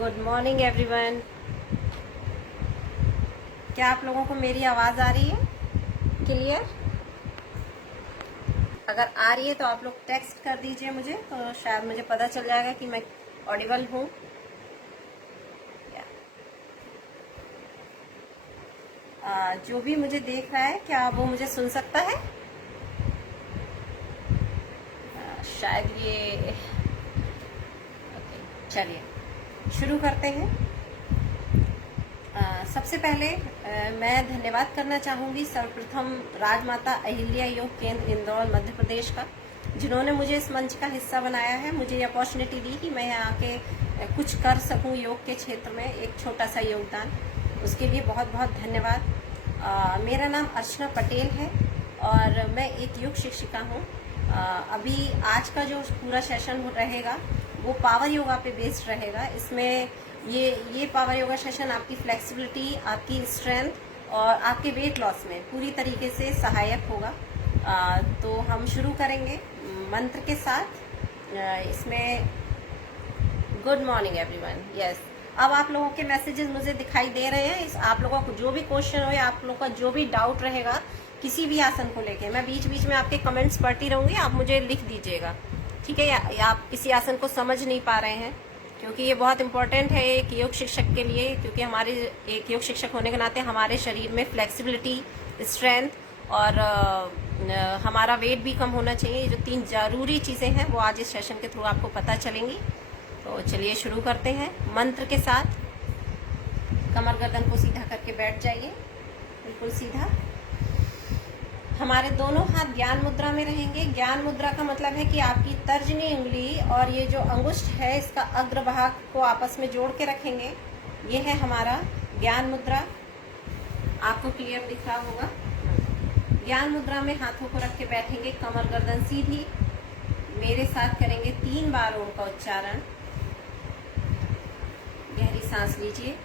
Good morning everyone. क्या आप लोगों को मेरी आवाज़ आ रही है क्लियर? अगर आ रही है तो आप लोग टेक्स्ट कर दीजिए मुझे, तो शायद मुझे पता चल जाएगा कि मैं ऑडिबल हूँ। जो भी मुझे देख रहा है क्या वो मुझे सुन सकता है? शायद ये चलिए शुरू करते हैं। सबसे पहले मैं धन्यवाद करना चाहूँगी सर्वप्रथम राजमाता अहिल्या योग केंद्र इंदौर मध्य प्रदेश का, जिन्होंने मुझे इस मंच का हिस्सा बनाया है, मुझे ये अपॉर्चुनिटी दी कि मैं यहाँ आके कुछ कर सकूँ योग के क्षेत्र में, एक छोटा सा योगदान। उसके लिए बहुत बहुत धन्यवाद। मेरा नाम अर्चना पटेल है और मैं एक योग शिक्षिका हूँ। अभी आज का जो पूरा सेशन रहेगा वो पावर योगा पे बेस्ड रहेगा। इसमें ये पावर योगा सेशन आपकी फ्लेक्सिबिलिटी, आपकी स्ट्रेंथ और आपके वेट लॉस में पूरी तरीके से सहायक होगा। तो हम शुरू करेंगे मंत्र के साथ। इसमें गुड मॉर्निंग एवरीवन। यस, अब आप लोगों के मैसेजेस मुझे दिखाई दे रहे हैं। आप लोगों को जो भी क्वेश्चन हो या आप लोगों का जो भी डाउट रहेगा किसी भी आसन को लेके, मैं बीच बीच में आपके कमेंट्स पढ़ती रहूंगी, आप मुझे लिख दीजिएगा, ठीक है? या आप किसी आसन को समझ नहीं पा रहे हैं, क्योंकि ये बहुत इंपॉर्टेंट है एक योग शिक्षक के लिए, क्योंकि हमारे एक योग शिक्षक होने के नाते हमारे शरीर में फ्लेक्सिबिलिटी, स्ट्रेंथ और हमारा वेट भी कम होना चाहिए। जो 3 जरूरी चीज़ें हैं वो आज इस सेशन के थ्रू आपको पता चलेंगी। तो चलिए शुरू करते हैं मंत्र के साथ। कमर गर्दन को सीधा करके बैठ जाइए, बिल्कुल सीधा। हमारे दोनों हाथ ज्ञान मुद्रा में रहेंगे। ज्ञान मुद्रा का मतलब है कि आपकी तर्जनी उंगली और ये जो अंगुष्ठ है इसका अग्रभाग को आपस में जोड़ के रखेंगे। ये है हमारा ज्ञान मुद्रा, आपको क्लियर दिख रहा होगा। ज्ञान मुद्रा में हाथों को रख के बैठेंगे, कमर गर्दन सीधी। मेरे साथ करेंगे 3 बार ओम का उच्चारण। गहरी सांस लीजिए।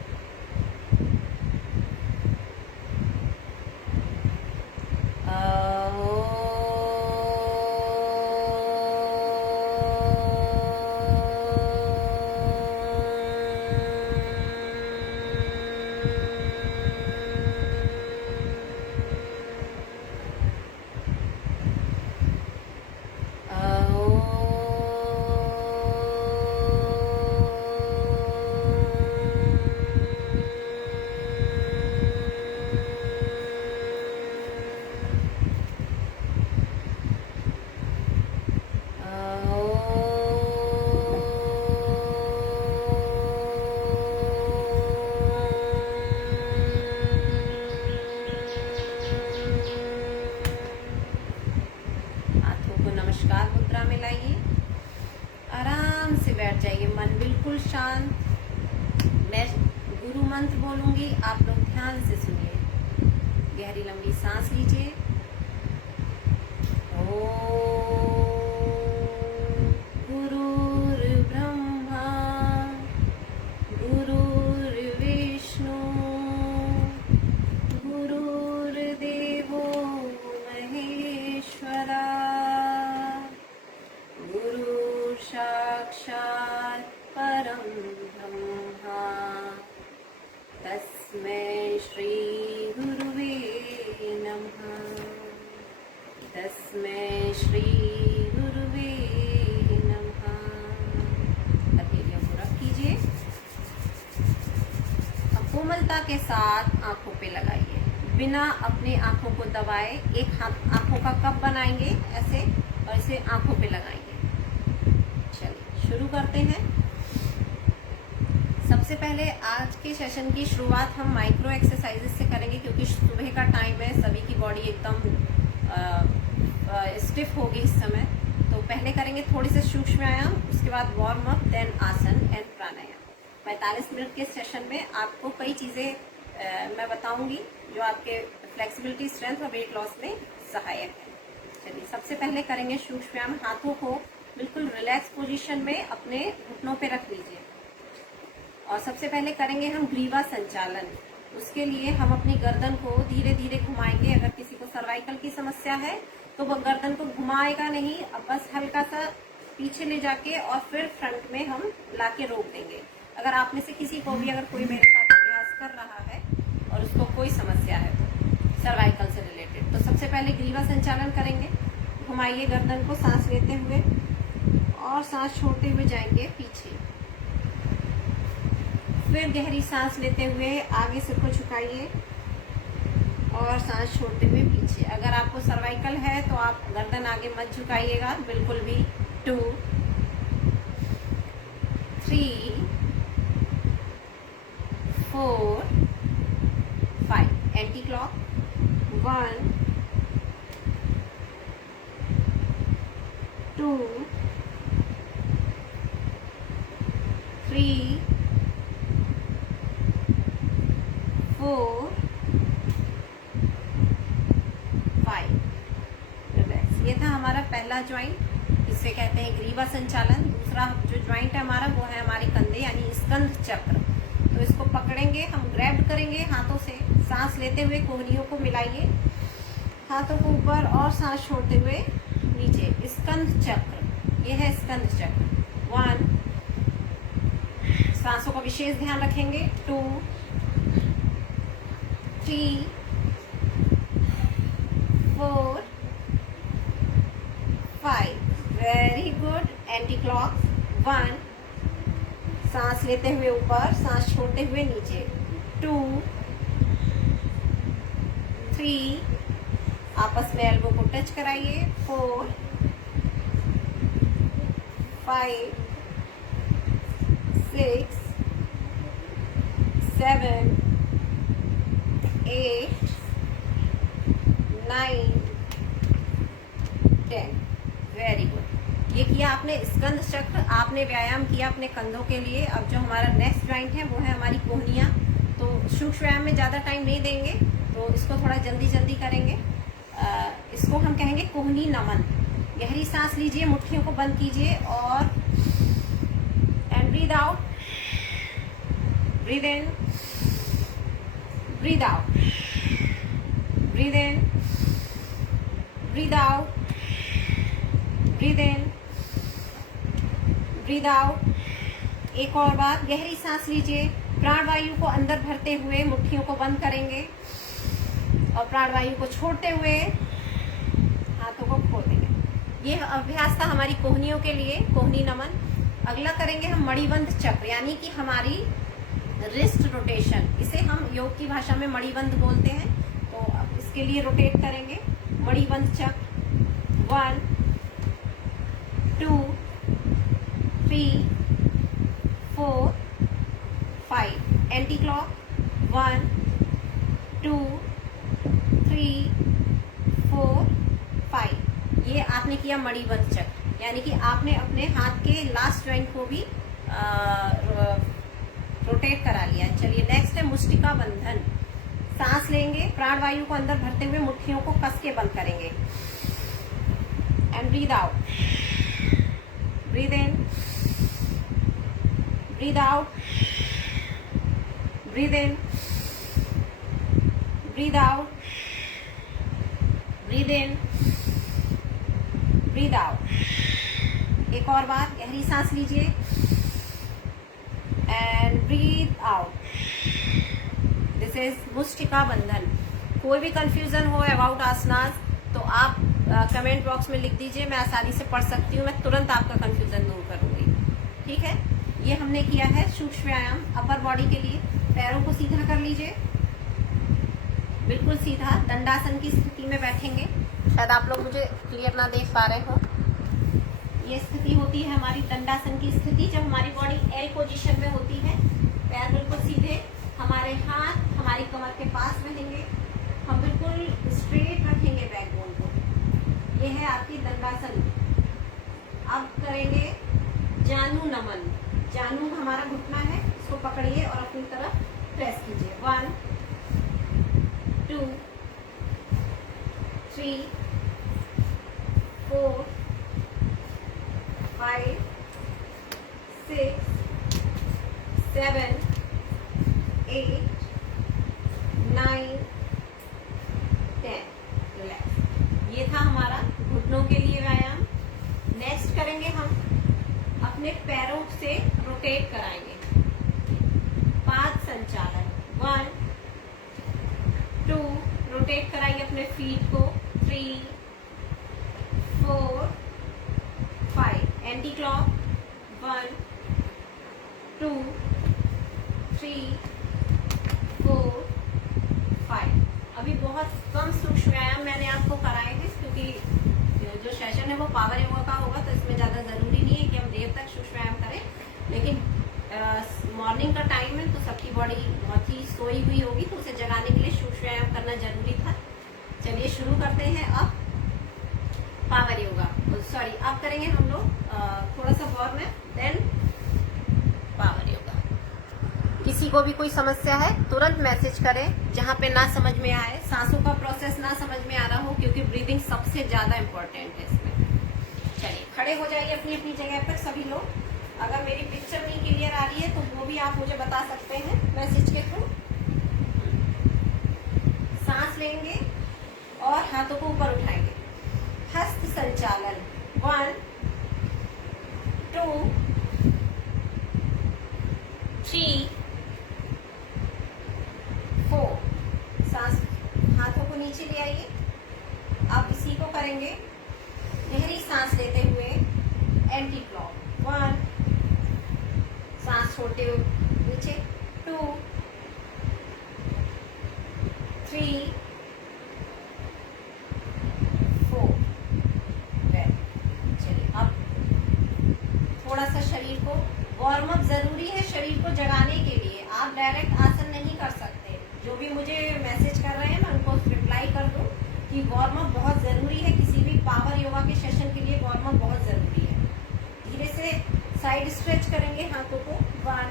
नमस्कार मुद्रा में लाइए, आराम से बैठ जाइए, मन बिल्कुल शांत। मैं गुरु मंत्र बोलूंगी, आप लोग ध्यान से सुनिए। गहरी लंबी सांस लीजिए। ओम गुरुर्ब्रह्मा गुरुर्विष्णु गुरुर्देवो महेश्वरा साक्षात् परम ब्रह्मा तस्मै श्री गुरुवे नमः। तस्मै श्री गुरुवे नमः। हथेलियों को रख कीजिए। अब कोमलता के साथ आंखों पे लगाइए, बिना अपनी आंखों को दबाए। एक हाथ आंखों का कप बनाएंगे ऐसे और इसे आंखों पे लगाएंगे। शुरू करते हैं। सबसे पहले आज के सेशन की शुरुआत हम माइक्रो एक्सरसाइजेस से करेंगे, क्योंकि सुबह का टाइम है, सभी की बॉडी एकदम स्टिफ होगी इस समय। तो पहले करेंगे थोड़ी से सूक्ष्म व्यायाम, उसके बाद वार्म अप, देन आसन एंड प्राणायाम। 45 मिनट के सेशन में आपको कई चीज़ें मैं बताऊंगी जो आपके फ्लेक्सिबिलिटी, स्ट्रेंथ और वेट लॉस में सहायक है। चलिए सबसे पहले करेंगे सूक्ष्म व्यायाम। हाथों को बिल्कुल रिलैक्स पोजीशन में अपने घुटनों पे रख लीजिए और सबसे पहले करेंगे हम ग्रीवा संचालन। उसके लिए हम अपनी गर्दन को धीरे धीरे घुमाएंगे। अगर किसी को सर्वाइकल की समस्या है तो वो गर्दन को घुमाएगा नहीं, अब बस हल्का सा पीछे ले जाके और फिर फ्रंट में हम लाके रोक देंगे। अगर आप में से किसी को भी अगर कोई मेरे साथ अभ्यास कर रहा है और उसको कोई समस्या है तो सर्वाइकल से रिलेटेड, तो सबसे पहले ग्रीवा संचालन करेंगे। घुमाइए गर्दन को सांस लेते हुए और सांस छोड़ते हुए जाएंगे पीछे। फिर गहरी सांस लेते हुए आगे सिर को झुकाइए और सांस छोड़ते हुए पीछे। अगर आपको सर्वाइकल है तो आप गर्दन आगे मत झुकाइएगा बिल्कुल भी। 2 3 4 5 एंटी क्लॉक। 1 2 3 4 5। रिलैक्स। ये था हमारा पहला ज्वाइंट, इसे कहते हैं ग्रीवा संचालन। दूसरा जो ज्वाइंट है हमारा वो है हमारे कंधे यानी स्कंध चक्र। तो इसको पकड़ेंगे, हम ग्रैब करेंगे हाथों से। सांस लेते हुए कोहनियों को मिलाइए, हाथों को ऊपर और सांस छोड़ते हुए नीचे। स्कंध चक्र, ये है स्कंध चक्र। 1, सांसों का विशेष ध्यान रखेंगे। 2 3 4 5। Very good. Anti clock. 1, सांस लेते हुए ऊपर, सांस छोड़ते हुए नीचे। 2 3, आपस में एल्बो को टच कराइए। 4 5 6 7 8 9 10। Very good. ये किया आपने स्कंध चक्र, आपने व्यायाम किया अपने कंधों के लिए। अब जो हमारा नेक्स्ट ज्वाइंट है वो है हमारी कोहनियाँ। तो सूक्ष्म व्यायाम में ज़्यादा टाइम नहीं देंगे, तो इसको थोड़ा जल्दी जल्दी करेंगे। इसको हम कहेंगे कोहनी नमन। गहरी सांस लीजिए, मुट्ठियों को बंद कीजिए और and breathe out, breathe in, breathe out, breathe in, breathe out, breathe in, breathe out. एक और बार, गहरी सांस लीजिए, प्राणवायु को अंदर भरते हुए मुट्ठियों को बंद करेंगे और प्राणवायु को छोड़ते हुए हाथों को खोल देंगे। ये अभ्यास था हमारी कोहनियों के लिए, कोहनी नमन। अगला करेंगे हम मणिबंध चक्र, यानी कि हमारी रिस्ट रोटेशन। इसे हम योग की भाषा में मणिबंध बोलते हैं। तो अब इसके लिए रोटेट करेंगे। मणिबंध चक्र। 1 2 3 4 5। Anti clock. 1 2 3 4 5। ये आपने किया मणिबंध चक्र, यानी कि आपने अपने हाथ के लास्ट ज्वाइंट को भी रोटेट करा लिया। चलिए नेक्स्ट है मुष्टिका बंधन। सांस लेंगे, प्राणवायु को अंदर भरते हुए मुट्ठियों को कस के बंद करेंगे and breathe out, breathe in, breathe out, breathe in, breathe out, breathe in, breathe out. एक और बार, गहरी सांस लीजिए and breathe out. This is Mushtika बंधन। कोई भी कंफ्यूजन हो अबाउट आसनास तो आप कमेंट बॉक्स में लिख दीजिए, मैं आसानी से पढ़ सकती हूँ, मैं तुरंत आपका कंफ्यूजन दूर करूंगी। ठीक है, ये हमने किया है सूक्ष्म व्यायाम अपर बॉडी के लिए। पैरों को सीधा कर लीजिए, बिल्कुल सीधा। दंडासन की स्थिति में बैठेंगे। शायद आप लोग मुझे क्लियर ना देख पा रहे हो। ये स्थिति होती है हमारी दंडासन की स्थिति, जब हमारी बॉडी एल पोजीशन में होती है। पैर बिल्कुल सीधे, हमारे हाथ हमारी कमर के पास रहेंगे, हम बिल्कुल स्ट्रेट रखेंगे बैकबोन को। ये है आपकी दंडासन। अब करेंगे जानु नमन। जानु हमारा घुटना है, इसको पकड़िए और अपनी तरफ प्रेस कीजिए। 1 2 3 4 5 6 7 8 9 10। रिलैक्स। ये था हमारा घुटनों के लिए व्यायाम। नेक्स्ट करेंगे हम अपने पैरों से रोटेट कराएंगे। रोटेट कराएंगे अपने फीट को 3 4 5 एंटी क्लॉक 1 2 3 4 5। अभी बहुत कम सूक्ष्म व्यायाम मैंने आपको कराए हैं क्योंकि जो सेशन है वो पावर योगा का होगा, तो इसमें ज़्यादा ज़रूरी नहीं है कि हम देर तक सूक्ष्म व्यायाम करें। लेकिन मॉर्निंग का टाइम है तो सबकी बॉडी बहुत ही सोई हुई होगी, तो उसे जगाने के लिए सूक्ष्म व्यायाम करना जरूरी था। चलिए शुरू करते हैं अब पावर योगा। सॉरी, अब करेंगे हम लोग थोड़ा सा warm up, then power yoga. किसी को भी कोई समस्या है तुरंत मैसेज करें, जहाँ पे ना समझ में आए, सांसों का प्रोसेस ना समझ में आ रहा हो, क्योंकि ब्रीदिंग सबसे ज्यादा इम्पोर्टेंट है इसमें। चलिए खड़े हो जाइए अपनी अपनी जगह पर सभी लोग। अगर मेरी पिक्चर नहीं क्लियर आ रही है तो वो भी आप मुझे बता सकते हैं मैसेज के थ्रू। सांस लेंगे और हाथों को ऊपर उठाएंगे। हस्त संचालन 1 2 3 4। सांस हाथों को नीचे ले आइए। आप इसी को करेंगे। गहरी सांस लेते हुए एंटी क्लॉक 1, सांस छोड़ते हुए नीचे 2 3 4। चलिए अब थोड़ा सा शरीर को वार्म अप जरूरी है, शरीर को जगाने के लिए। आप डायरेक्ट आसन नहीं कर सकते। जो भी मुझे मैसेज कर रहे हैं मैं उनको रिप्लाई कर दूं कि वार्म अप बहुत जरूरी है। किसी भी पावर योगा के सेशन के लिए वार्म अप बहुत जरूरी है। धीरे से साइड स्ट्रेच करेंगे हाथों को 1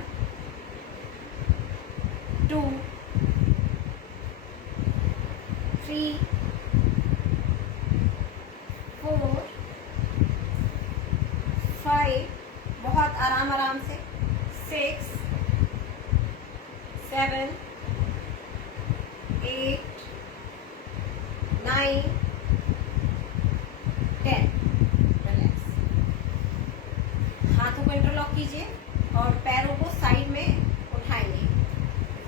2 3 4 5। बहुत आराम आराम से 6 7 8 9 10। रिलैक्स। हाथों को इंटरलॉक कीजिए और पैरों को साइड में उठाएंगे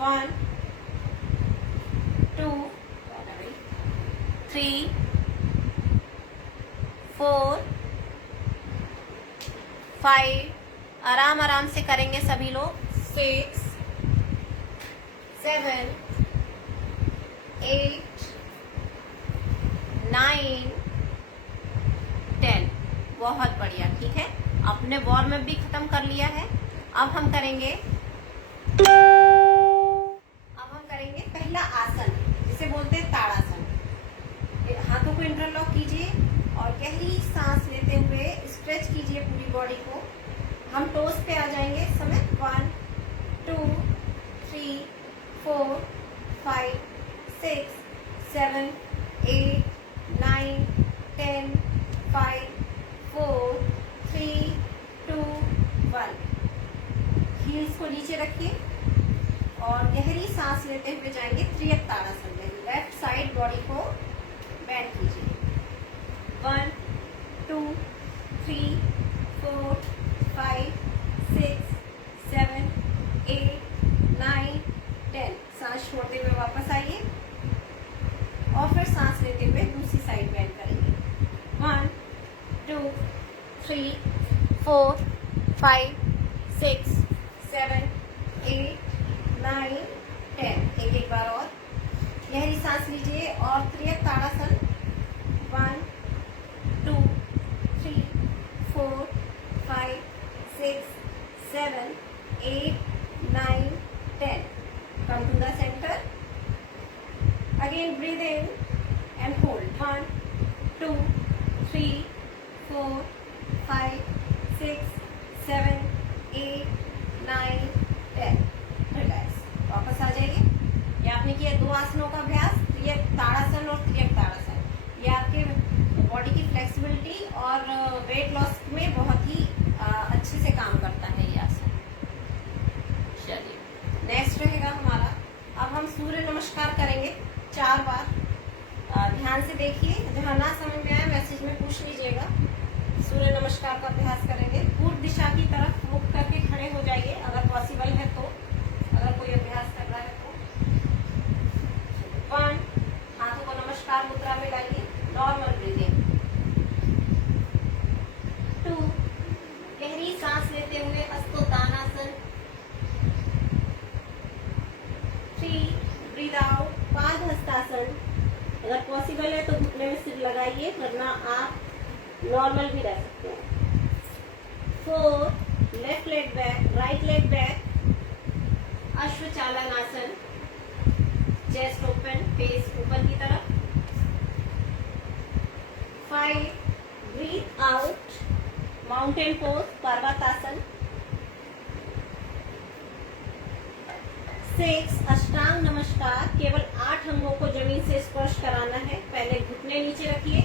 1 2 3 4 5। आराम आराम से करेंगे सभी लोग 6 7 8 9 10। बहुत बढ़िया, ठीक है। आपने वार्म अप भी खत्म कर लिया है। अब हम करेंगे पहला आसन, जिसे बोलते हैं ताड़ासन। हाथों को इंटरलॉक कीजिए और गहरी सांस लेते हुए स्ट्रेच कीजिए पूरी बॉडी को। हम टोस पे आ जाएंगे इस समय 1 2 3 4 5 6 7 8 9 10 5 4 3 2 1। हील्स को नीचे रखिए और गहरी सांस लेते हुए जाएंगे त्रियक ताड़ासन में। लेफ्ट साइड बॉडी को बेंड कीजिए 1 2 3 4 5 6 7 8 9 10। सांस छोड़ते हुए वापस आइए और फिर सांस लेते हुए दूसरी साइड बेंड करेंगे 1 2 3 4 5 6 7 8 9 10। एक बार और गहरी सांस लीजिए और त्रियक ताड़ासन 1 2 3 4 5 6 7 8 9 10। Come to the center. Again breathe in and hold 1 2 3 4 5 6 7 8 9 10। Relax. वापस आ जाइए। ये आपने किया 2 आसनों का अभ्यास, त्रियक ताड़ासन और त्रियक ताड़ासन। ये आपके बॉडी की फ्लेक्सिबिलिटी और वेट लॉस में बहुत ही अच्छे से काम करता है ये आसन। चलिए नेक्स्ट रहेगा हमारा। अब हम सूर्य नमस्कार करेंगे 4 बार। ध्यान से देखिए, जहाँ ना समझ में आए मैसेज में पूछ लीजिएगा। सूर्य नमस्कार का अभ्यास करेंगे। पूर्व दिशा की तरफ मुख करके खड़े हो जाइए अगर पॉसिबल है तो, अगर कोई अभ्यास कर रहा है तो। 1 हाथों मलकाकार मुद्रा में लाइए, नॉर्मल ब्रीदिंग। 2 गहरी सांस लेते हुए हस्तोत्तानासन। 3 ब्रीद आउट पादहस्तासन। अगर पॉसिबल है तो घुटने में सिर लगाइए, वरना आप नॉर्मल भी रह सकते हैं। 4 left leg back, right leg back, अश्वचालनासन, चेस्ट ओपन, फेस ऊपर की तरफ। 5 ब्रीथ आउट माउंटेन पोज, पर्वतासन। 6 अष्टांग नमस्कार, केवल 8 अंगों को जमीन से स्पर्श कराना है। पहले घुटने नीचे रखिए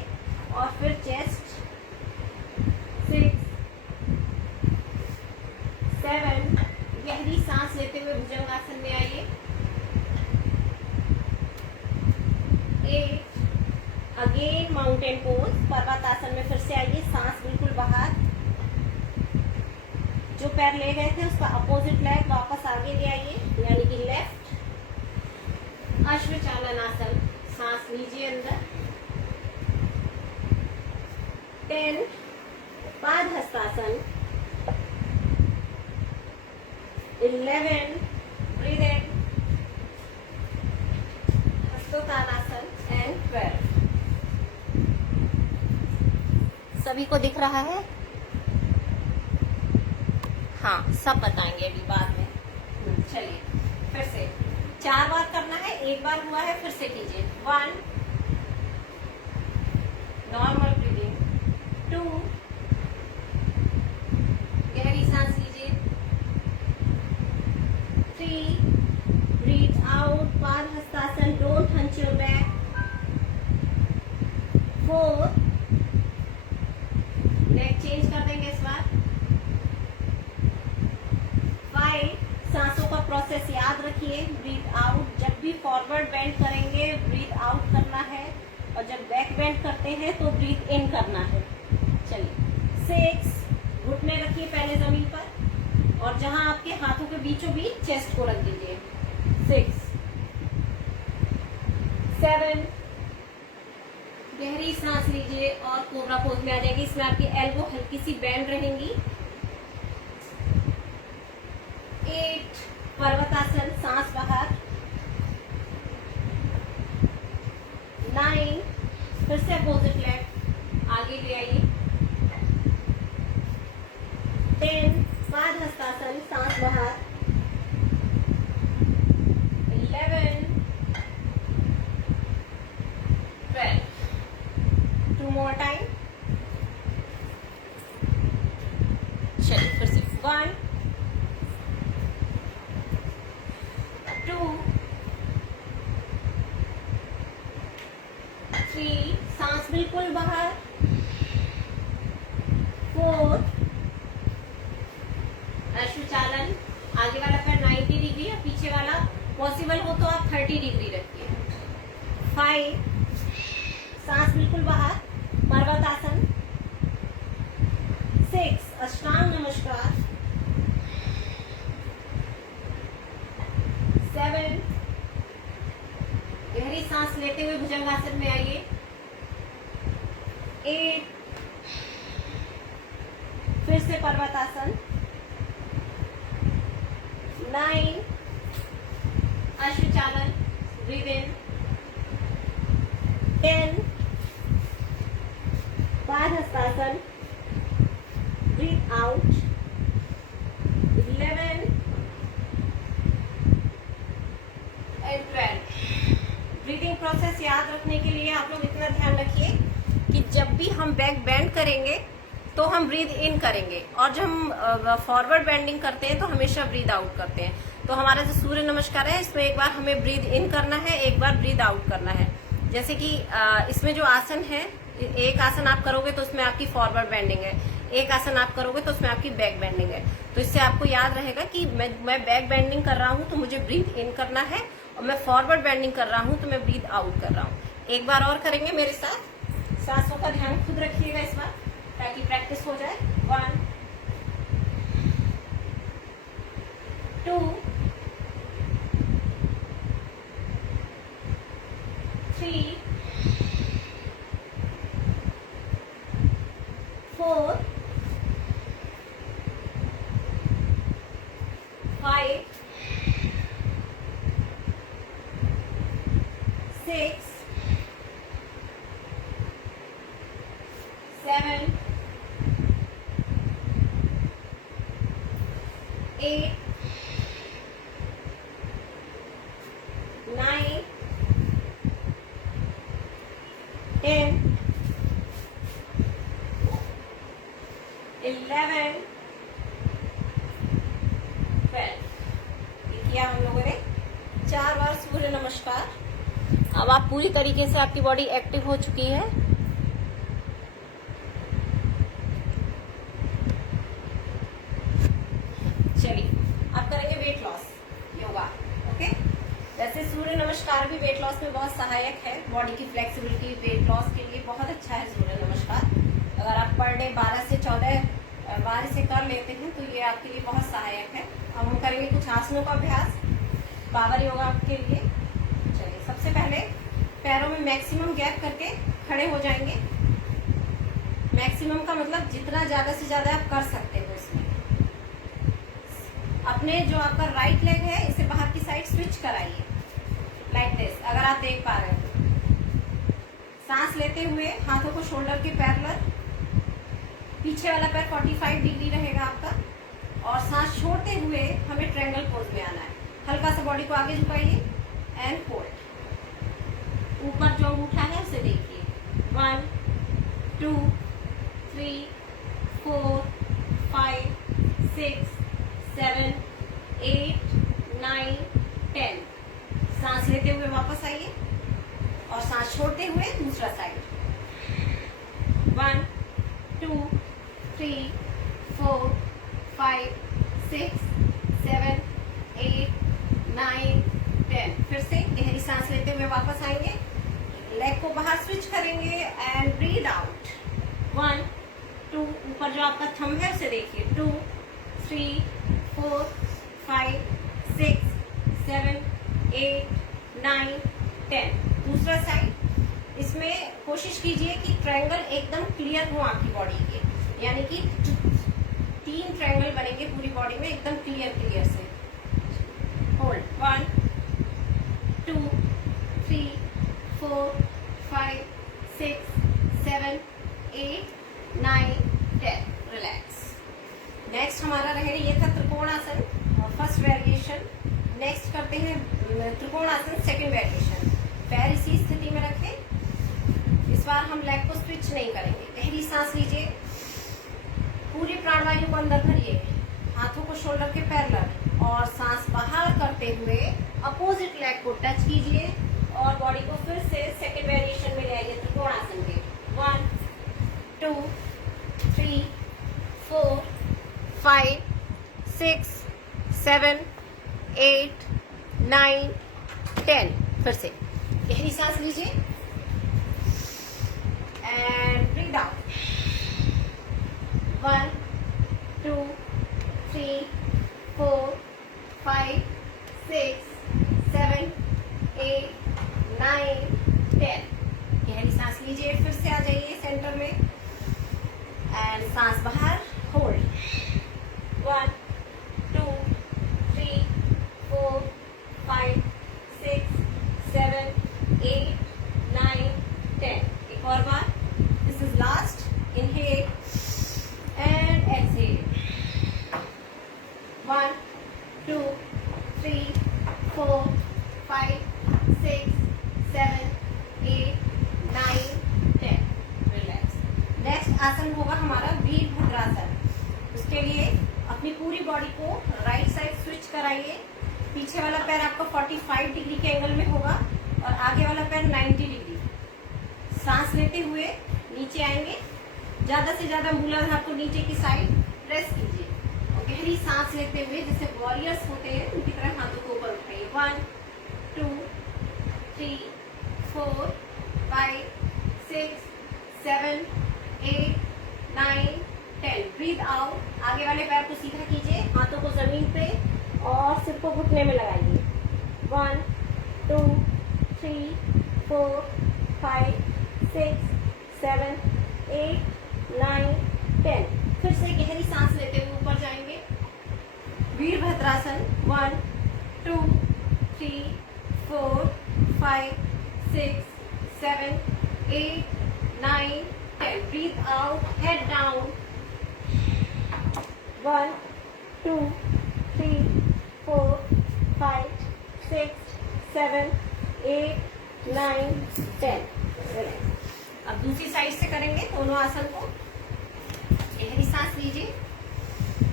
और फिर चेस्ट। 6 7 गहरी सांस लेते हुए भुजंगासन में आइए। 8 अगेन माउंटेन पोज, पर्वतासन में फिर से आइए, सांस बिल्कुल बाहर। जो पैर ले गए थे उसका अपोजिट लेग वापस आगे ले आइए, यानी कि लेफ्ट। अश्वचालनासन, सांस लीजिए अंदर। 10 पादहस्तासन। 11 ब्रीथ इन हस्तोत्तानासन एंड 12। सभी को दिख रहा है? हाँ, सब बताएंगे अभी बाद में। चलिए फिर से 4 बार करना है, एक बार हुआ है फिर से कीजिए। 1 नॉर्मल ब्रीदिंग। 2 गहरी सांस लीजिए। 3 breathe out Padahastasana, don't hunch your back. 4 leg change कर देंगे इस बार। 5 सांसों का प्रोसेस याद रखिए, ब्रीथ आउट जब भी फॉरवर्ड बेंड करेंगे ब्रीथ आउट करना है, और जब बैक बेंड करते हैं तो ब्रीथ इन करना है। चलिए 6 घुटने रखिए पहले जमीन पर, और जहां आपके हाथों के बीचों बीच चेस्ट को रख दीजिए। 6 7 गहरी सांस लीजिए और कोबरा पोज में आ जाएगी। इसमें आपकी एल्बो हल्की सी बेंड रहेंगी। 8 पर्वतासन, सांस बाहर। 9 फिर से अपोजिट लेग आगे ले आइए। 10 पादहस्तासन, सांस बाहर। 11 12 2 more time। चलिए फिर से 1 2 3 सांस बिल्कुल बाहर। 4 अश्वचालन, आगे वाला पैर 90 डिग्री और पीछे वाला पॉसिबल हो तो आप 30 डिग्री रखिए। 5 सांस बिल्कुल बाहर, पर्वतासन। 6 अष्टांग नमस्कार। 7 गहरी सांस लेते हुए भुजंगासन में आइए। 8 फिर से पर्वतासन। 9 अश्वचालन, ब्रीथ इन। 10 पादहस्तासन, breathe out. 11 and 12। Breathing process याद रखने के लिए आप लोग इतना ध्यान रखिए कि जब भी हम बैक बेंड करेंगे तो हम ब्रीद इन करेंगे, और जब हम फॉरवर्ड बेंडिंग करते हैं तो हमेशा ब्रीद आउट करते हैं। तो हमारा जो सूर्य नमस्कार है इसमें एक बार हमें ब्रीद इन करना है, एक बार ब्रीद आउट करना है। जैसे कि इसमें जो आसन है, एक आसन आप करोगे तो उसमें आपकी फॉरवर्ड बेंडिंग है, एक आसन आप करोगे तो उसमें आपकी बैक बेंडिंग है। तो इससे आपको याद रहेगा कि मैं बैक बेंडिंग कर रहा हूं तो मुझे ब्रीथ इन करना है, और मैं फॉरवर्ड बेंडिंग कर रहा हूं तो मैं ब्रीथ आउट कर रहा हूं। एक बार और करेंगे मेरे साथ। सांसों का ध्यान खुद रखिएगा इस बार ताकि प्रैक्टिस हो जाए। 1 2 3 आप पूरी तरीके से आपकी बॉडी एक्टिव हो चुकी है। चलिए अब करेंगे वेट लॉस योगा। ओके, वैसे सूर्य नमस्कार भी वेट लॉस में बहुत सहायक है। बॉडी की फ्लेक्सिबिलिटी वेट लॉस के लिए बहुत अच्छा है सूर्य नमस्कार। अगर आप पर डे 12 से 14 बार इसे कर लेते हैं तो ये आपके लिए बहुत सहायक है। अब हम करेंगे कुछ आसनों का अभ्यास पावर योगा के लिए। चलिए, सबसे पहले पैरों में मैक्सिमम गैप करके खड़े हो जाएंगे। मैक्सिमम का मतलब जितना ज्यादा से ज्यादा आप कर सकते हो। इसमें अपने जो आपका राइट लेग है इसे बाहर की साइड स्विच कराइए लाइक दिस। अगर आप देख पा रहे हो, सांस लेते हुए हाथों को शोल्डर के पैरेलल, पीछे वाला पैर 45 डिग्री रहेगा आपका, और सांस छोड़ते हुए हमें ट्रायंगल पोज में आना है। हल्का सा बॉडी को आगे झुकाइए एंड होल्ड। ऊपर जो अंगूठा है उसे देखिए। 1 2 3 4 5 6 7 8 9 10। सांस लेते हुए वापस आइए और सांस छोड़ते हुए दूसरा साइड। 1 2 3 4 5 6 7 8 9 10। फिर से गहरी सांस लेते हुए वापस आएंगे, लेग को बाहर स्विच करेंगे एंड ब्रीथ आउट। 1 2, ऊपर जो आपका थंब है उसे देखिए। 2 3 4 5 6 7 8 9 10। दूसरा साइड। इसमें कोशिश कीजिए कि ट्रायंगल एकदम क्लियर हो आपकी बॉडी के, यानी कि 3 ट्रायंगल बनेंगे पूरी बॉडी में एकदम क्लियर से। होल्ड। 1 2 3 4 5 6 7 8 9 10। रिलैक्स। नेक्स्ट हमारा रहेगा, ये था त्रिकोणासन फर्स्ट वेरिएशन। नेक्स्ट करते हैं त्रिकोणासन सेकंड वेरिएशन। पैर इसी स्थिति में रखें। इस बार हम लेग को स्विच नहीं करेंगे। गहरी सांस लीजिए, पूरी प्राणवायु को अंदर भरिए, हाथों को शोल्डर के पैरेलल, और सांस बाहर करते हुए अपोजिट लेग को टच कीजिए और बॉडी को फिर से सेकंड वेरिएशन में ले आइए त्रिकोणासन के। 1 2 3 4 5 6 7 8 9 10। फिर से गहरी सांस लीजिए एंड ब्रीथ आउट। 1 2 3 4 5 6 7 8 9 10। गहरी सांस लीजिए, फिर से आ जाइए सेंटर में एंड सांस बाहर। होल्ड। 1 2 3 4 5 6 7 8 9 10। एक और बार। This is last. Inhale and exhale. 1 2 3 4 5 6 7 8 9 10। Relax. Next आसन होगा हमारा वीरभद्रासन। उसके लिए अपनी पूरी बॉडी को राइट साइड स्विच कराइए। पीछे वाला पैर आपका 45 डिग्री के एंगल में होगा और आगे वाला पैर 90 डिग्री। सांस लेते हुए नीचे आएंगे, ज्यादा से ज्यादा मूलाधार को नीचे की साइड प्रेस कीजिए और गहरी सांस लेते हुए जैसे वॉरियर्स होते हैं उनकी तरह हाथों को ऊपर उठाइए। 1 2 3 4 5 6 7 8 9 10। Breathe out. आगे वाले पैर को सीधा कीजिए, हाथों को जमीन पे और सिर को घुटने में लगाइए। 1 2 3 4 5 6 7 8 9 10। फिर से गहरी सांस लेते हुए ऊपर जाएंगे। Virabhadrasana. 1 2 3 4 5 6 7 8 9 10। Breathe out, head down. 1 2 3 4 5 6 7 8 9 10। अब दूसरी साइड से करेंगे दोनों आसन को। गहरी सांस लीजिए,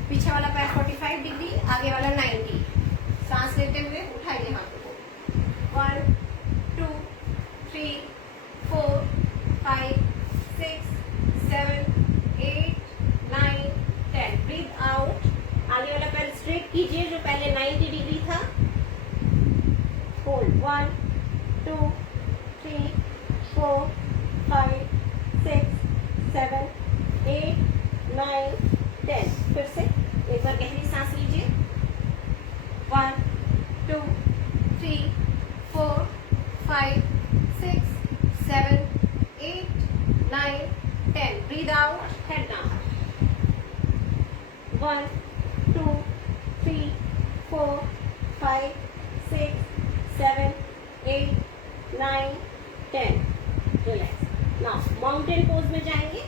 पीछे वाला पैर 45 डिग्री, आगे वाला 90। सांस लेते हुए उठाइए हाथों को। 1 2 3 4 5 6 7 8 9 10। Breathe out. आगे वाला पैर स्ट्रेट कीजिए जो पहले 90 डिग्री था। होल्ड 1 2 3 4 5 6 7 8 9 10। फिर से एक बार गहरी सांस लीजिए। 1 2 3 4 5 6 7 8 9 10। Breathe out, head down. 1 2 3 4 5 6 7 8 9 10। Relax. Now mountain pose में जाएंगे।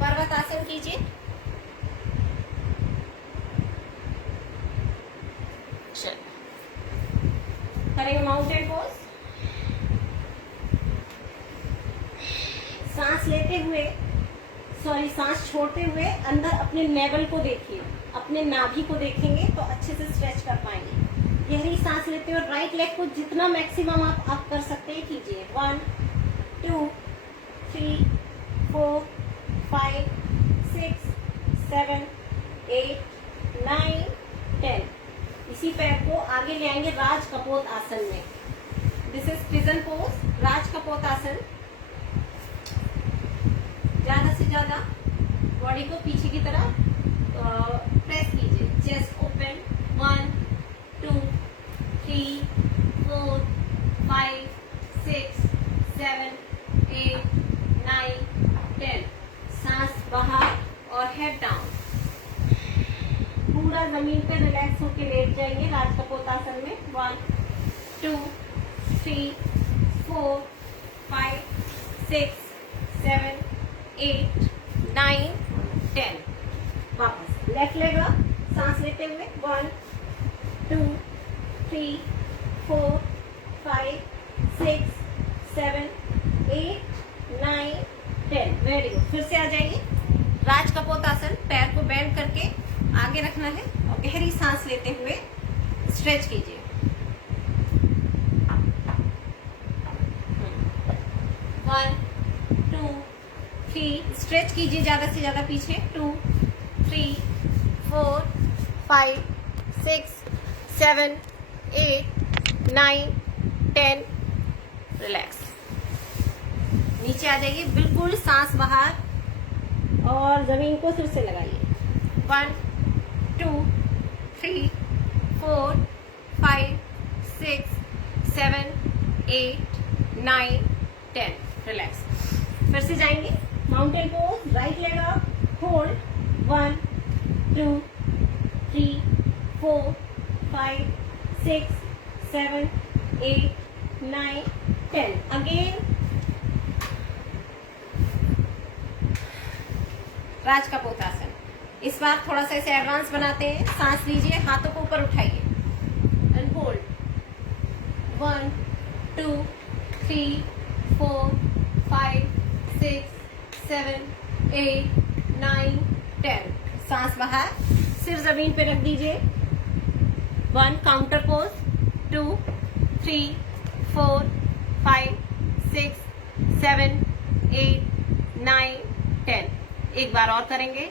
पर्वत आसन कीजिए। करेंगे माउंटेन पोज। सांस लेते हुए सांस छोड़ते हुए अंदर अपने नेवल को देखिए, अपने नाभि को देखेंगे तो अच्छे से स्ट्रेच कर पाएंगे। गहरी सांस लेते हुए राइट लेग को जितना मैक्सिमम आप कर सकते हैं कीजिए। 1 2 3 4 5 6 7 8 9 10। इसी पैर को आगे ले आएंगे राज कपोत आसन में। दिस इज पिजन पोज, राज कपोत आसन। ज्यादा से ज्यादा बॉडी को पीछे की तरफ प्रेस कीजिए। Chest open. 1 2 3 4 5 6 7 8 9 10। सांस बाहर और हेड डाउन। पूरा जमीन पे रिलैक्स होके लेट जाएंगे राज कपोत आसन में। 1 2 3 4 5 6 7 8 9 10। वापस लेफ्ट लेग अप, सांस लेते हुए। 1 2 3 4 5 6 7 8 9 10। Very good. फिर से आ जाइए राज कपोत आसन। पैर को बेंड करके आगे रखना है और गहरी सांस लेते हुए स्ट्रेच कीजिए। 1 2 3। स्ट्रेच कीजिए ज्यादा से ज्यादा पीछे। 2 3 4 5 6 7 8 9 10। रिलैक्स। नीचे आ जाइए, बिल्कुल सांस बाहर और जमीन को फिर से लगाइए। 1 2 3 4 5 6 7 8 9 10। रिलैक्स। फिर से जाएंगे mountain pose. Right leg up, hold. 1 2 3 4 5 6 7 8 9 10। Again राज कपोत आसन। इस बार थोड़ा सा इसे एडवांस बनाते हैं। सांस लीजिए, हाथों को ऊपर उठाइए एंड होल्ड। 1 2 3 4 5 6 7 8 9 10। सांस बाहर, सिर जमीन पे रख दीजिए। 1 काउंटर पोज। 2 3 4 5 6 7 8 9 10। एक बार और करेंगे।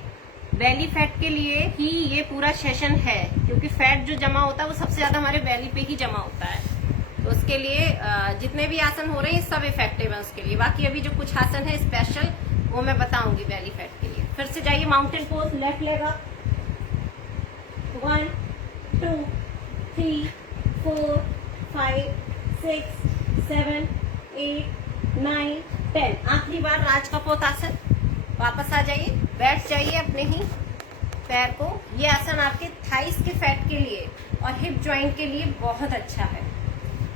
बेली फैट के लिए ही ये पूरा सेशन है, क्योंकि फैट जो जमा होता है वो सबसे ज्यादा हमारे बेली पे ही जमा होता है। तो उसके लिए जितने भी आसन हो रहे हैं सब इफेक्टिव है उसके लिए। बाकी अभी जो कुछ आसन है स्पेशल वो मैं बताऊंगी बेली फैट के लिए। फिर से जाइए mountain pose. Left leg up. 1 2 3 4 5 6 7 8 9 10। आखिरी बार राज कपोत आसन। वापस आ जाइए, बैठ जाइए अपने ही पैर को। ये आसन आपके थाइस के फैट के लिए और हिप जॉइंट के लिए बहुत अच्छा है।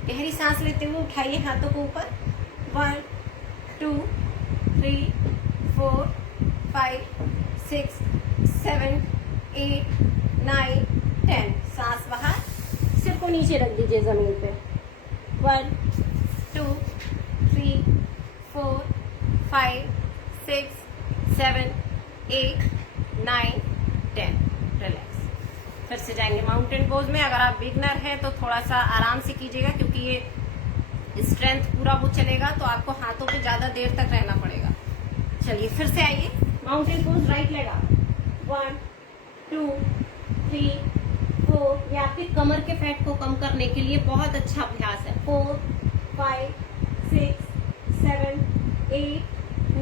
गहरी सांस लेते हुए उठाइए हाथों को ऊपर। 1 2 3 4 5 6 7 8 9 10। सांस बाहर, सिर को नीचे रख दीजिए जमीन पे। 1 2 3 4 5 6 7 8 9 10। रिलैक्स। फिर से जाएंगे माउंटेन पोज में। अगर आप बिगनर हैं तो थोड़ा सा आराम से कीजिएगा, क्योंकि ये स्ट्रेंथ पूरा वो चलेगा, तो आपको हाथों पे ज्यादा देर तक रहना पड़ेगा। चलिए फिर से आइए, mountain pose, right leg up, 1 2 3 4। ये आपके कमर के फैट को कम करने के लिए बहुत अच्छा अभ्यास है। 4 5 6 7 8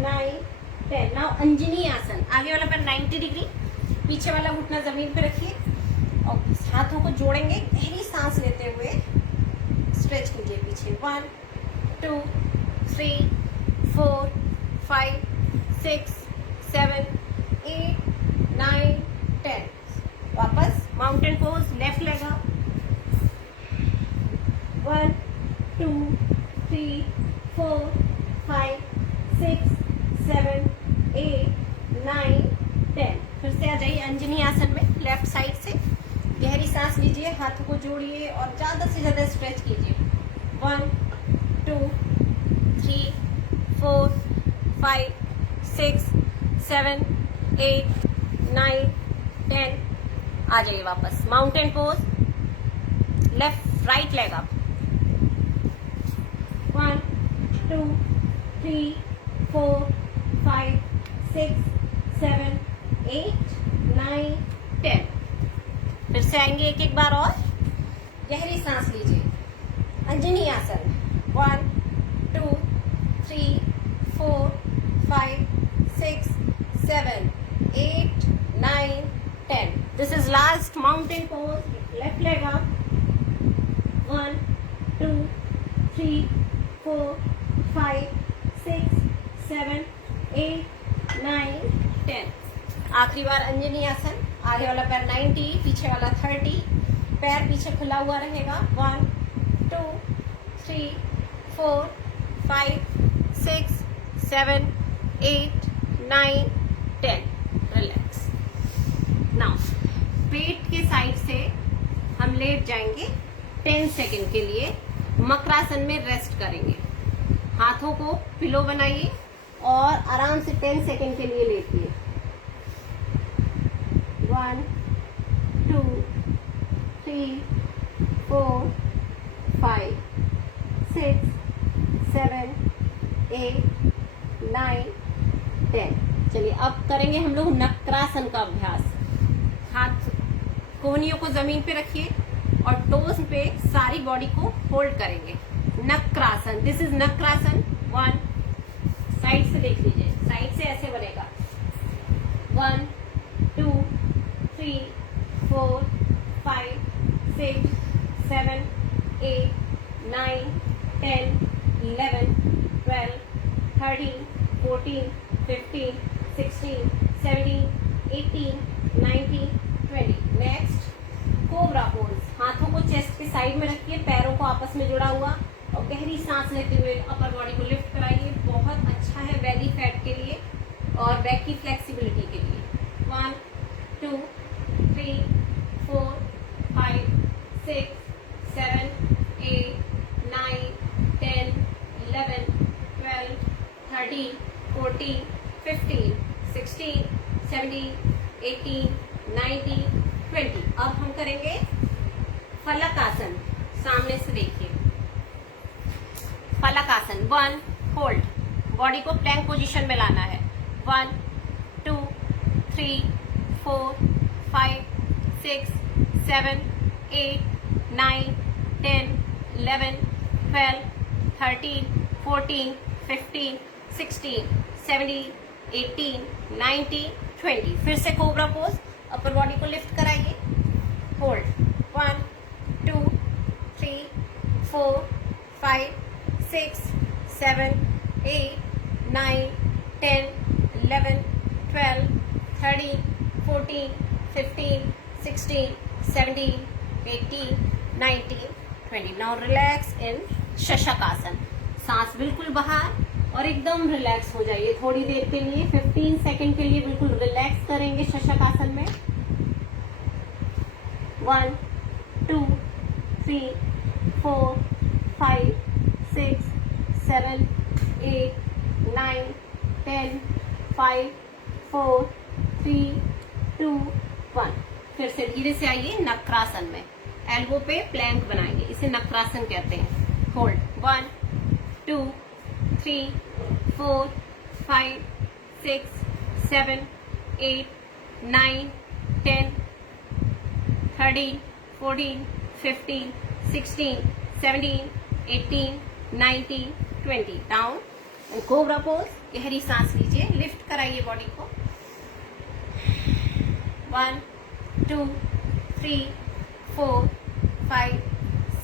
9 10। नाउ अंजनी आसन, आगे वाला पैर 90 डिग्री, पीछे वाला घुटना जमीन पे रखिए और हाथों को जोड़ेंगे, गहरी सांस लेते हुए स्ट्रेच कीजिए पीछे। 1 2 3 4 5 6 7 8 9 10। वापस mountain pose, left leg up, 1 2 3 4 5 6 7 8 9 10। फिर से आ जाइए अंजनी आसन में, लेफ्ट साइड से गहरी सांस लीजिए, हाथों को जोड़िए और ज्यादा से ज्यादा स्ट्रेच कीजिए। 1 2 3 4 5 6 7 8 9 10। आ जाइए वापस mountain pose, left right leg up, 1 2 3 4 5 6 7 8 9 10। फिर से आएंगे एक एक बार और, गहरी सांस लीजिए, अंजनी आसन, 1 2 3 4 5 6 7 8 9 10। This is last mountain pose, left leg up, 1 2 3 4 5 6 7 8 9 10। आखिरी बार अंजनी आसन, आगे वाला पैर 90, पीछे वाला 30, पैर पीछे खुला हुआ रहेगा। 1 2 3 4 5 6 7 8 9 10। रिलैक्स। नाउ पेट के साइड से हम लेट जाएंगे 10 सेकेंड के लिए, मकरासन में रेस्ट करेंगे। हाथों को पिलो बनाइए और आराम से 10 सेकेंड के लिए लेटिए। 1 2 3 4 5 6 7 8 9 10। चलिए अब करेंगे हम लोग नक्रासन का अभ्यास। हाथ कोहनियों को जमीन पे रखिए और टोस पे सारी बॉडी को होल्ड करेंगे। नक्रासन, दिस इज नक्रासन। 1, साइड से देख लीजिए, साइड से ऐसे बनेगा। 1 2 3 4 5 6 7 8 9 10 11 12 13 14 15 16 17 18 19 20। नेक्स्ट कोबरा पोज, हाथों को चेस्ट के साइड में रखिए, पैरों को आपस में जुड़ा हुआ और गहरी सांस लेते हुए अपर बॉडी को लिफ्ट कराइए। बहुत अच्छा है बेली फैट के लिए और बैक की फ्लेक्सिबिलिटी के लिए। 1 2 3 4 5 6 7 8 9 10 11 12 13 14 15 16 17 18 19 20। अब हम करेंगे फलक आसन। सामने से देखिए, फलक आसन। 1, होल्ड, बॉडी को प्लैंक पोजीशन में लाना है। 1 2 3 4 5 6 7 8 9 10 11 12 13 14 15 16 17 18 19 20। फिर से कोबरा पोज, अपर बॉडी को लिफ्ट कराइए, होल्ड। 1 2 3 4 5 6 7 8 9 10 11 12 13 14 15 16 17 18 19 20। नाउ रिलैक्स इन शशक आसन। सांस बिल्कुल बाहर और एकदम रिलैक्स हो जाइए थोड़ी देर के लिए। 15 सेकेंड के लिए बिल्कुल रिलैक्स करेंगे शशक आसन में। 1 2 3 4 5 6 7 8 9 10 5 4 3 2 1। फिर से धीरे से आइए नक्रासन में, एल्बो पे प्लैंक बनाएंगे, इसे नक्रासन कहते हैं। Hold. 1 2, 3, 4, 5, 6, 7, 8, 9, 10, 13, 14, 15, 16, 17, 18, 19, 20. Down and cobra pose. गहरी सांस लीजिए, लिफ्ट कराइए बॉडी को. 1, 2, 3, 4, 5,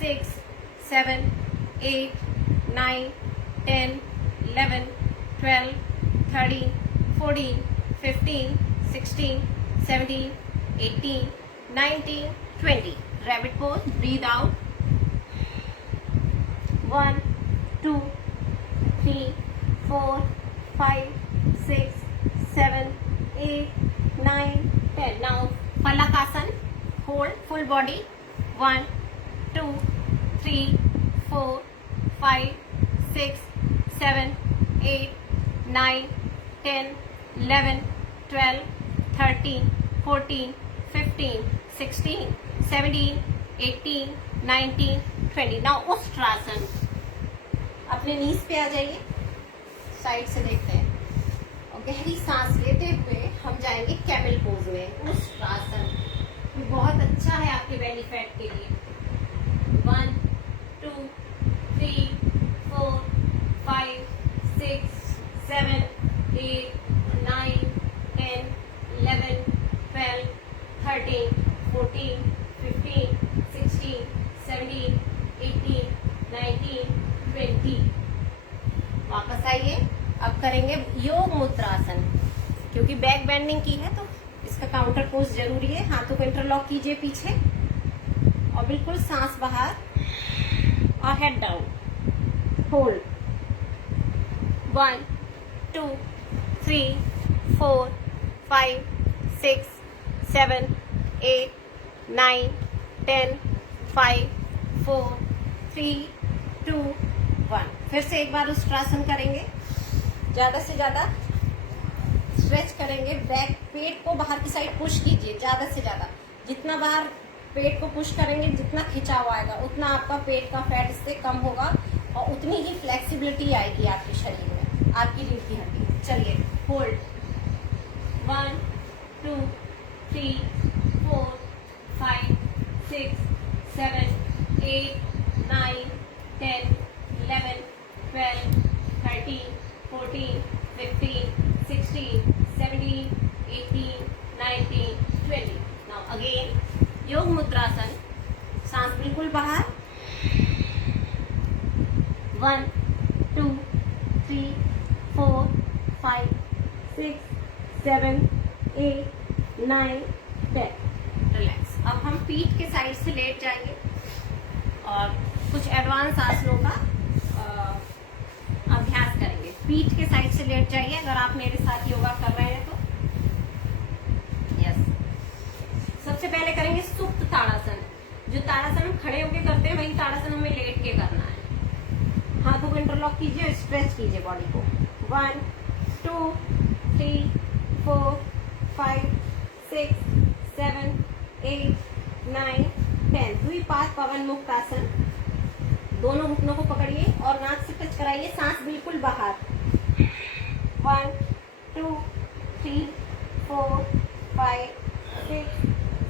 6, 7, 8, 9, 10, 11, 12, 13, 14, 15, 16, 17, 18, 19, 20. Rabbit pose. Breathe out. 1, 2, 3, 4, 5, 6, 7, 8, 9, 10. Now Palakasan. Hold full body. 1, 2, 3, 4, 5, 6, 7, 8, 9, 10, 11, 12, 13, 14, 15, 16, 17, 18, 19, 20. Now Ustrasana. अपने नीज पे आ जाइए. साइड से देखते हैं और गहरी सांस लेते हुए हम जाएंगे कैमल पोज में. उष्ट्रासन ये बहुत अच्छा है आपके बेली फैट के लिए. 1, 2, 3, 4, 5, 6, 7, 8, 9, 10, 11, 12, 13, 14, 15, 16, 17, 18, 19, 20. वापस आइए. अब करेंगे योग मुद्रासन. क्योंकि बैक बेंडिंग की है तो इसका काउंटर पोज जरूरी है. हाथों को इंटरलॉक कीजिए पीछे और बिल्कुल सांस बाहर और हेड डाउन. होल्ड. 1, 2, 3, 4, 5, 6, 7, 8, 9, 10, 5, 4, 3, 2, 1. फिर से एक बार उष्ट्रासन करेंगे. ज्यादा से ज्यादा स्ट्रेच करेंगे. बैक पेट को बाहर की साइड पुश कीजिए ज्यादा से ज्यादा. जितना बाहर पेट को पुश करेंगे जितना खिंचाव आएगा उतना आपका पेट का फैट इससे कम होगा और उतनी ही फ्लेक्सिबिलिटी आएगी आपके शरीर में, आपकी रीढ़ की हड्डी. चलिए होल्ड. 1, 2, 3, 4, 5, 6, 7, 8, 9, 10, 11, 12, 13, 14, 15, 16, 17, 18, 19, 20. Now again, योग मुद्रासन. सांस बिल्कुल बाहर. 1, 2, 3, 4, 5, 6, 7, 8, 9, 10. रिलैक्स. अब हम पीठ के साइड से लेट जाएंगे और कुछ एडवांस आसनों का अभ्यास करेंगे. पीठ के साइड से लेट जाइए अगर आप मेरे साथ योगा कर रहे हैं तो. यस. सबसे पहले करेंगे सुप्त ताड़ासन. जो ताड़ासन हम खड़े होके करते हैं वही ताड़ासन हमें लेट के करना है. हाथों को इंटरलॉक कीजिए, स्ट्रेच कीजिए बॉडी को. 1, 2, 3, 4, 5, 6, 7, 8, 9, 10. द्विपाद पवन मुक्त आसन. दोनों घुटनों को पकड़िए और नाक से टच कराइए. सांस बिल्कुल बाहर. 1, 2, 3, 4, 5, 6,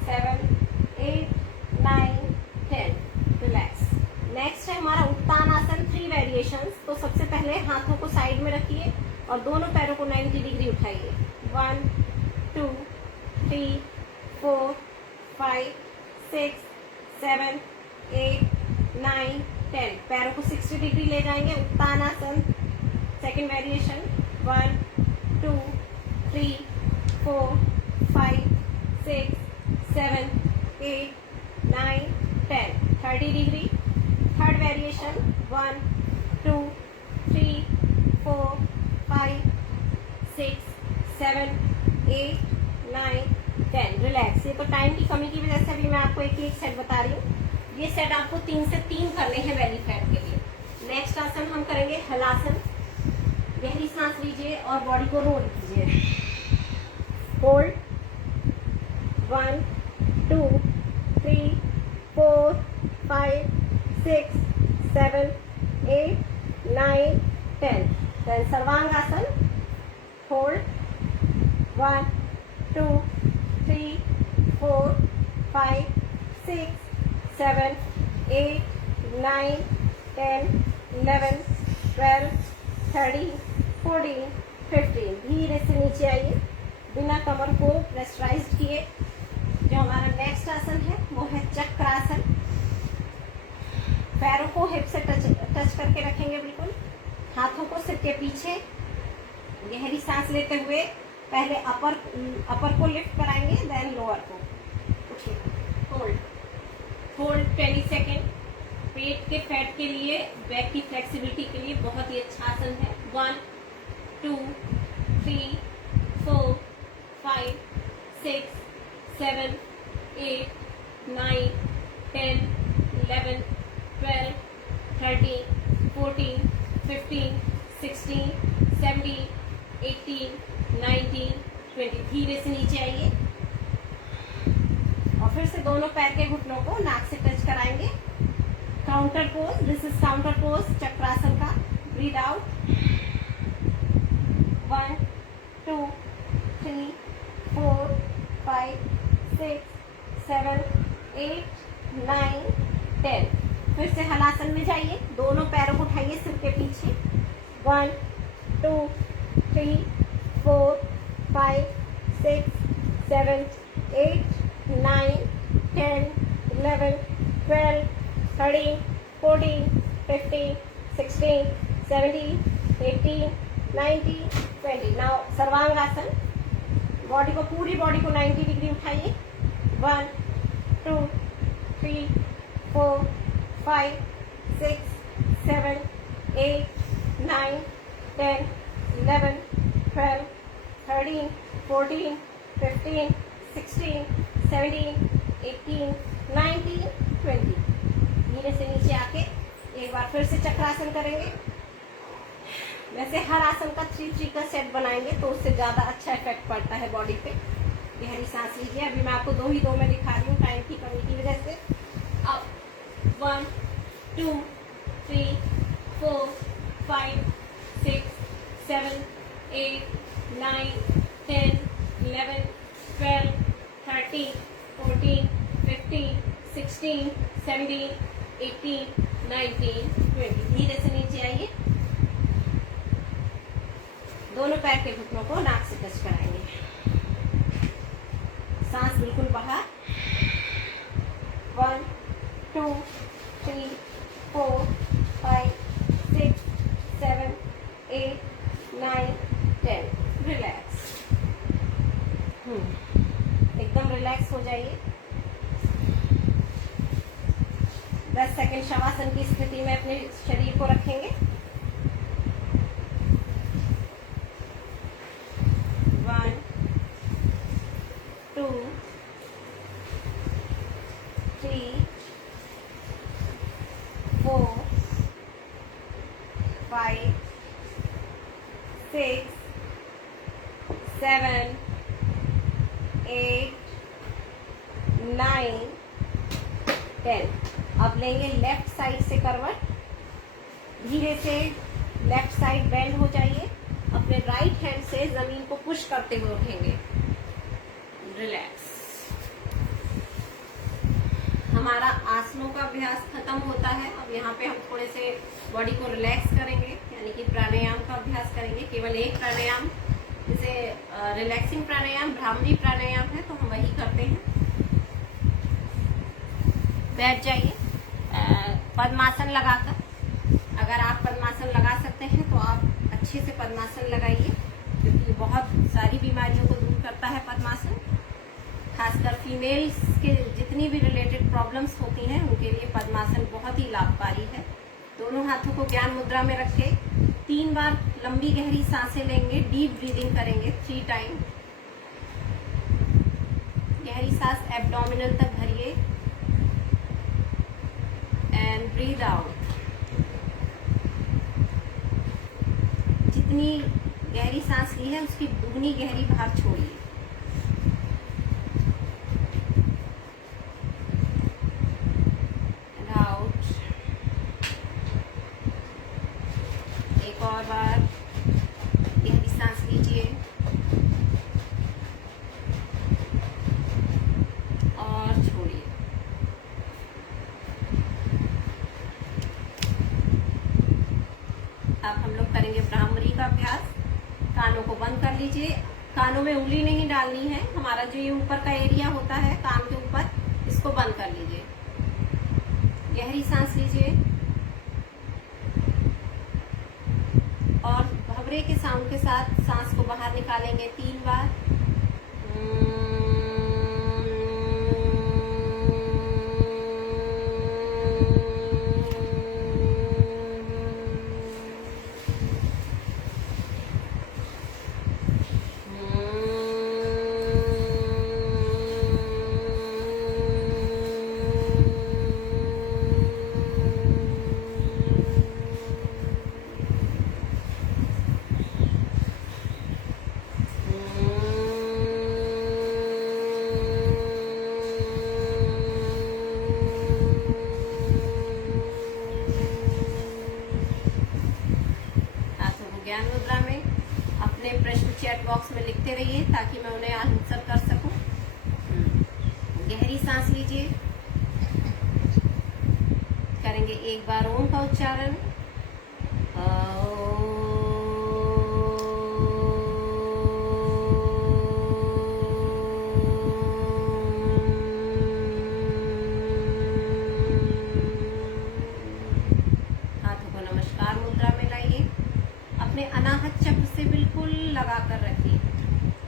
7, 8, 9, 10. रिलैक्स. नेक्स्ट है हमारा उत्तानासन. 3 वेरिएशंस. तो सबसे पहले हाथों को साइड में रखिए और दोनों पैरों को 90 डिग्री उठाइए. 1, 2, 3, 4, 5, 6, 7, 8, 9, 10. पैरों को 60 डिग्री ले जाएंगे. Uttanasana second variation. 1, 2, 3, 4, 5, 6, 7, 8, 9, 10. 30 degree. Third variation. 1, 2, 3, 4, 5, 6, 7, 8, 9, 10. Relax. ये तो टाइम की कमी की वजह से अभी मैं आपको एक सेट बता रही हूँ. ये सेट आपको 3 से 3 करने हैं बेली फैट के लिए. नेक्स्ट आसन हम करेंगे हलासन. गहरी सांस लीजिए और बॉडी को रोल कीजिए. होल्ड. 1, 2, 3, 4, 5, 6, 7, 8, 9, 10. Then Sarvangasana. Hold. 1, 2, 3, 4, 5, 6, 7, 8, 9, 10, 11, 12, 13, 14, 15. धीरे से नीचे आइए बिना कमर को प्रेशराइज किए। जो हमारा नेक्स्ट आसन है वो है चक्रासन। पैरों को हिप से टच करके रखेंगे बिल्कुल। हाथों को सिर के पीछे। गहरी सांस लेते हुए पहले अपर को लिफ्ट कराएंगे, देन लोअर को। उठिए, होल्ड 20 सेकेंड। पेट के फैट के लिए, बैक की फ्लेक्सिबिलिटी के लिए बहुत ही अच्छा आसन है। 1, 2, 3, 4, 5, 6, 7, 8, 9, 10, 11, 12, 13, 14, 15, 16, 17, 18, 19, 20. धीरे से नीचे आइए और फिर से दोनों पैर के घुटनों को नाक से टच कराएंगे। Counter pose, this is counter pose चक्रासन का। Breathe out. 1, 2, 3, 4, 5, 6, 7, 8, 9, 10. फिर से हलासन में जाइए। दोनों पैरों को उठाइए सिर के पीछे। 1, 2, 3, 4, 5, 6, 7, 8, 9, 10, 11, 12, 13, 14, 15, 16, 17, 18, 19, 20. नाउ सर्वांगासन। बॉडी को, पूरी बॉडी को 90 डिग्री उठाइए। 1, 2, 3, 4, 5, 6, 7, 8, 9, 10, 11, 12, 13, 14, 15, 16, 17, 18, 19, 20. धीरे से नीचे आके एक बार फिर से चक्रासन करेंगे। वैसे हर आसन का 3-3 का सेट बनाएंगे तो उससे ज्यादा अच्छा इफेक्ट पड़ता है बॉडी पे। गहरी सांस लीजिए। अभी मैं आपको दो में दिखा रही हूँ टाइम की कमी की वजह से। अब 1, 2, 3, 4, 5, 6, 7, 8, 9, 10, 11, 12, 13, 14, 15, 16, 17, 18, 19, 20. धीरे से नीचे आइए। दोनों पैर के घुटनों को नाक से टच कराएंगे। सांस बिल्कुल बाहर। 1, 2, 3, 4, 5, 6, 7, 8, 9, 10. रिलैक्स। एकदम रिलैक्स हो जाइए। 10 सेकेंड शवासन की स्थिति में अपने शरीर को रखेंगे। 1, 2, 3, 4, 5, 6, 7, 8, 9, 10. अब लेंगे लेफ्ट साइड से करवट। धीरे से लेफ्ट साइड बेंड हो जाइए। अपने राइट हैंड से जमीन को पुश करते हुए उठेंगे। रिलैक्स। हमारा आसनों का अभ्यास खत्म होता है। अब यहाँ पे हम थोड़े से बॉडी को रिलैक्स करेंगे, यानी कि प्राणायाम का अभ्यास करेंगे। केवल एक प्राणायाम, जैसे रिलैक्सिंग प्राणायाम, भ्रामरी प्राणायाम है, तो हम वही करते हैं। बैठ जाइए पद्मासन लगाकर। अगर आप पद्मासन लगा सकते हैं तो आप अच्छे से पद्मासन लगाइए, क्योंकि बहुत सारी बीमारियों को दूर करता है पद्मासन। खासकर फीमेल्स के जितनी भी रिलेटेड प्रॉब्लम्स होती हैं उनके लिए पद्मासन बहुत ही लाभकारी है। दोनों हाथों को ज्ञान मुद्रा में रखे 3 बार लंबी गहरी सांसें लेंगे। डीप ब्रीदिंग करेंगे 3 टाइम। गहरी सांस एब्डोमिनल तक भरिए एंड ब्रीद आउट। जितनी गहरी सांस ली है उसकी दुगनी गहरी बाहर छोड़िए। अब हम लोग करेंगे भ्रामरी का अभ्यास। कानों को बंद कर लीजिए, कानों में उंगली नहीं डालनी है। हमारा जो ये ऊपर का एरिया होता है कान के ऊपर, इसको बंद कर लीजिए। गहरी सांस लीजिए और भंवरे के साउंड के साथ सांस को बाहर निकालेंगे 3 बार। ज्ञान मुद्रा में अपने प्रश्न चैट बॉक्स में लिखते रहिए ताकि मैं उन्हें आंसर कर सकूं। गहरी सांस लीजिए, करेंगे 1 बार ओम का उच्चारण। हाथों को नमस्कार मुद्रा में लाइए, अपने अनाहत चक्र से बिल्कुल लगा कर रखिए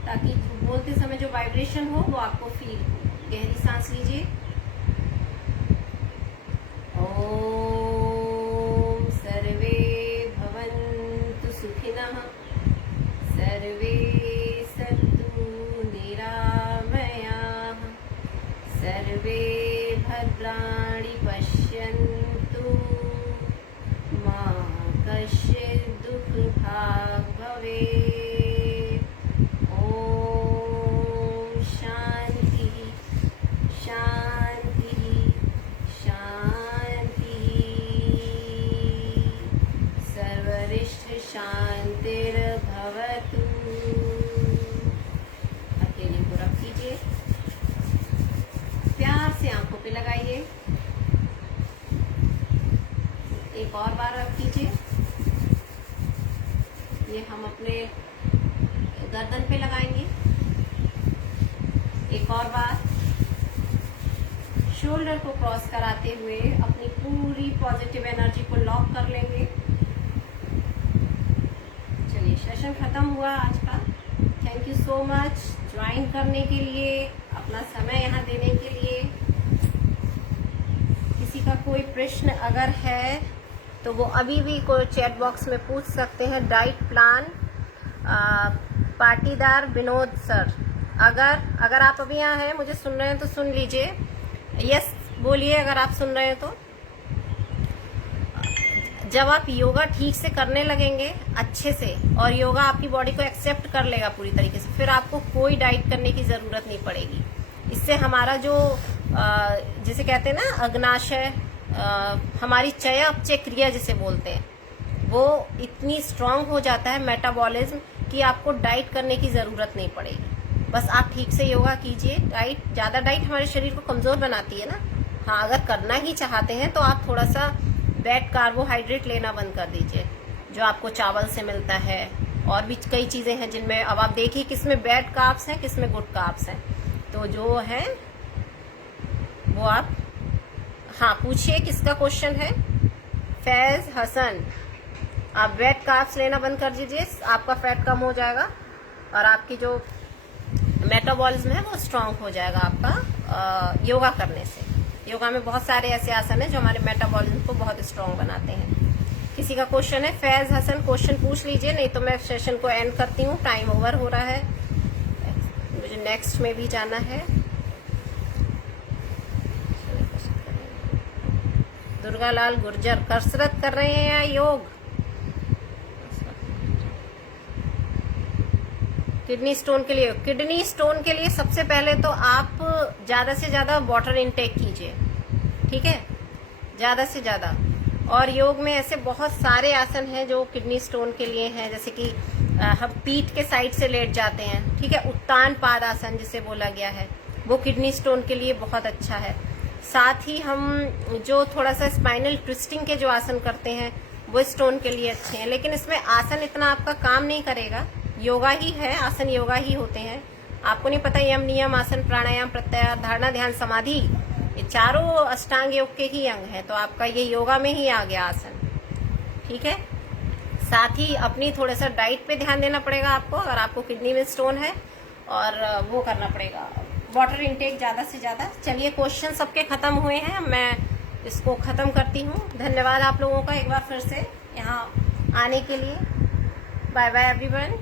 ताकि बोलते समय जो वाइब्रेशन हो वो आपको फील हो। गहरी सांस लीजिए। ओम सर्वे भवन्तु सुखिनः, सर्वे सन्तु निरामयाः, सर्वे भद्राणि पश्यन्तु, मा कश्चित् दुःखभाग् भवेत्। ओम शांति शांति शांति, सर्वरिष्ठ शांतिर्भवतु। अकेले को रख लीजिए, प्यार से आंखों पे लगाइए। एक और बार रख लीजिए। ये हम अपने गर्दन पे लगाएंगे। एक और बार शोल्डर को क्रॉस कराते हुए अपनी पूरी पॉजिटिव एनर्जी को लॉक कर लेंगे। चलिए, सेशन खत्म हुआ आज का। Thank you so much join करने के लिए, अपना समय यहाँ देने के लिए। किसी का कोई प्रश्न अगर है तो वो अभी भी कोई चैट बॉक्स में पूछ सकते हैं। Diet plan Patidar Vinod sir, अगर आप अभी यहाँ हैं, मुझे सुन रहे हैं तो सुन लीजिए। यस बोलिए अगर आप सुन रहे हैं तो। जब आप योगा ठीक से करने लगेंगे अच्छे से और योगा आपकी बॉडी को एक्सेप्ट कर लेगा पूरी तरीके से, फिर आपको कोई डाइट करने की जरूरत नहीं पड़ेगी। इससे हमारा जो जिसे कहते हैं ना अग्नाशय, हमारी चय अपचय क्रिया जिसे बोलते हैं, वो इतनी स्ट्रांग हो जाता है मेटाबॉलिज्म कि आपको डाइट करने की जरूरत नहीं पड़ेगी। बस आप ठीक से योगा कीजिए। ज्यादा डाइट हमारे शरीर को कमजोर बनाती है ना। हाँ, अगर करना ही चाहते हैं तो आप थोड़ा सा बैड कार्बोहाइड्रेट लेना बंद कर दीजिए, जो आपको चावल से मिलता है। और भी कई चीजें हैं जिनमें अब आप देखिए किसमें बैड कार्ब्स हैं, किसमें गुड कार्ब्स हैं। तो जो है वो आप, हाँ पूछिए किसका क्वेश्चन है। फैज हसन, आप बैड कार्ब्स लेना बंद कर दीजिए, आपका फैट कम हो जाएगा और आपकी जो मेटाबॉलिज्म है वो स्ट्रांग हो जाएगा आपका योगा करने से। योगा में बहुत सारे ऐसे आसन हैं जो हमारे मेटाबॉलिज्म को बहुत स्ट्रांग बनाते हैं। किसी का क्वेश्चन है, फैज हसन क्वेश्चन पूछ लीजिए, नहीं तो मैं सेशन को एंड करती हूँ, टाइम ओवर हो रहा है, मुझे नेक्स्ट में भी जाना है। दुर्गालाल गुर्जर, कसरत कर रहे हैं या योग? किडनी स्टोन के लिए सबसे पहले तो आप ज्यादा से ज्यादा वाटर इनटेक कीजिए, ठीक है, ज्यादा से ज्यादा। और योग में ऐसे बहुत सारे आसन हैं जो किडनी स्टोन के लिए हैं, जैसे कि हम पीठ के साइड से लेट जाते हैं, ठीक है, उत्तान पाद आसन जिसे बोला गया है, वो किडनी स्टोन के लिए बहुत अच्छा है। साथ ही हम जो थोड़ा सा स्पाइनल ट्विस्टिंग के जो आसन करते हैं, वो स्टोन के लिए अच्छे हैं। लेकिन इसमें आसन इतना आपका काम नहीं करेगा, योगा ही है, आसन योगा ही होते हैं। आपको नहीं पता यम नियम आसन प्राणायाम प्रत्याहार धारणा ध्यान समाधि ये चारों अष्टांग योग के ही अंग है, तो आपका ये योगा में ही आ गया आसन। ठीक है, साथ ही अपनी थोड़ा सा डाइट पे ध्यान देना पड़ेगा आपको, अगर आपको किडनी में स्टोन है, और वो करना पड़ेगा वाटर इनटेक ज्यादा से ज्यादा। चलिए, क्वेश्चन सबके खत्म हुए हैं, मैं इसको खत्म करती हूँ। धन्यवाद आप लोगों का एक बार फिर से यहाँ आने के लिए। Bye bye everyone.